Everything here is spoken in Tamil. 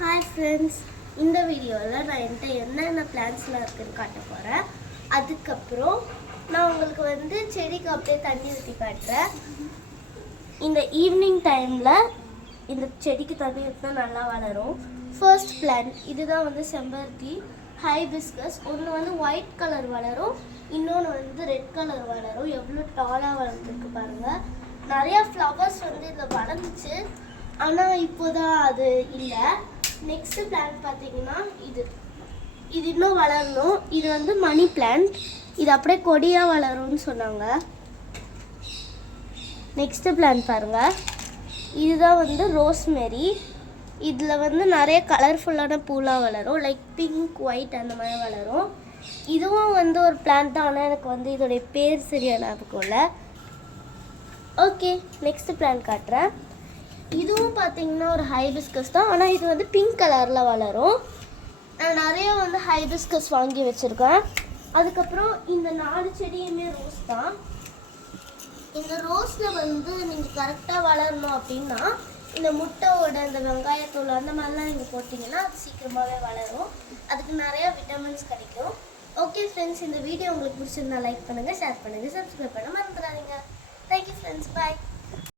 ஹாய் ஃப்ரெண்ட்ஸ், இந்த வீடியோவில் நான் என்கிட்ட என்னென்ன பிளான்ஸ்லாம் இருக்குதுன்னு காட்ட போகிறேன். அதுக்கப்புறம் நான் உங்களுக்கு செடிக்கு அப்படியே தண்ணி ஊற்றி காட்டுறேன். இந்த ஈவினிங் டைமில் இந்த செடிக்கு தண்ணி ஊற்றினா நல்லா வளரும். ஃபர்ஸ்ட் பிளான்ட் இதுதான் செம்பருத்தி ஹைபிஸ்கஸ். ஒன்று ஒயிட் கலர் வளரும், இன்னொன்று ரெட் கலர் வளரும். எவ்வளோ டாலாக வளர்ந்துருக்கு பாருங்கள். நிறையா ஃப்ளவர்ஸ் இதில் வளர்ந்துச்சு, ஆனால் இப்போதான் அது இல்லை. நெக்ஸ்ட் பிளான்ட் பார்த்தீங்கன்னா இது இன்னும் வளரணும். இது மணி பிளான்ட், இது அப்படியே கொடியாக வளரும்னு சொன்னாங்க. நெக்ஸ்ட் பிளான்ட் பாருங்கள், இதுதான் ரோஸ்மெரி. இதில் நிறைய கலர்ஃபுல்லான பூலாக வளரும், லைக் பிங்க் ஒயிட் அந்த மாதிரி வளரும். இதுவும் ஒரு பிளான்ட் தான், ஆனால் எனக்கு இதோடைய பேர் சரியான ஞாபகம் இல்லை. ஓகே, நெக்ஸ்ட் பிளான்ட் காட்டுறேன். இதுவும் பார்த்தீங்கன்னா ஒரு ஹைபிஸ்கஸ் தான், ஆனால் இது பிங்க் கலரில் வளரும். நான் நிறைய ஹைபிஸ்கஸ் வாங்கி வச்சுருக்கேன். அதுக்கப்புறம் இந்த 4 செடியுமே ரோஸ் தான். இந்த ரோஸில் நீங்கள் கரெக்டாக வளரணும் அப்படின்னா இந்த முட்டையோட இந்த வெங்காயத்தூள் அந்த மாதிரிலாம் நீங்கள் போட்டிங்கன்னா அது சீக்கிரமாகவே வளரும். அதுக்கு நிறையா விட்டமின்ஸ் கிடைக்கும். ஓகே ஃப்ரெண்ட்ஸ், இந்த வீடியோ உங்களுக்கு பிடிச்சிருந்தா லைக் பண்ணுங்கள், ஷேர் பண்ணுங்கள், சப்ஸ்கிரைப் பண்ண மறந்துடாதீங்க. தேங்க்யூ ஃப்ரெண்ட்ஸ், பாய்.